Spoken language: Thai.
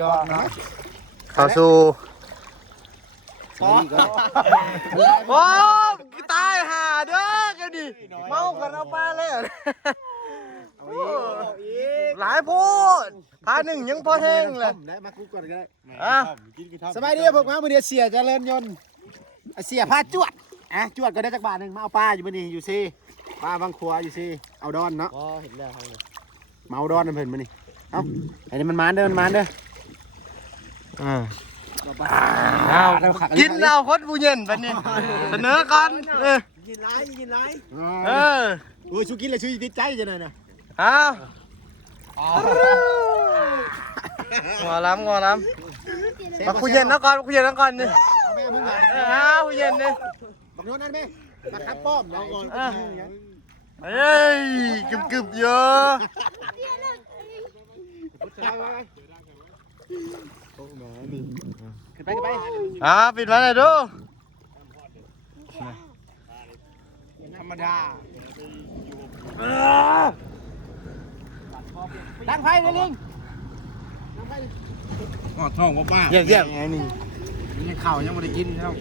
จอกเนาะ เข้าสู่โอ้ตายหาเด้อกันดิเมากันเอาไปเลยหลายพูดพาหนึ่งยังพอแห้งเลย ได้มาคุกก่อนก็ได้ อ่ะ สบายดีผมมามือเดียวเสียเจริญยนต์เสียพาจวดจวดก็ได้จักบาทหนึ่งมาเอาปลาอยู่มื้อนี้อยู่ซีปลาบางครัวอยู่ซีเอาดอนเนาะเห็นแล้วเมาดอนเพิ่นมื้อนี้เอ้าไอ้นี่มันมานเด้อกินเอาคดบูเย็นไปนี่เสนอก่อนกินไรโอ้ยชูกินเลยชูติดใจจังเลยนะงัวล้ำมาคุยเย็นนะก่อนนี่แม่มึงไงคุยเย็นนี่บอกโน้นนั่นไหมมาขับป้อมเราก่อนเฮ้ยกึบเยอะขึ้นไปปิดมาเลยดูธรรมดาตั้งไฟเลยลิงท้องป้าเยี่ยมไงนี่ ยังข่าวยังไม่ได้กินครับ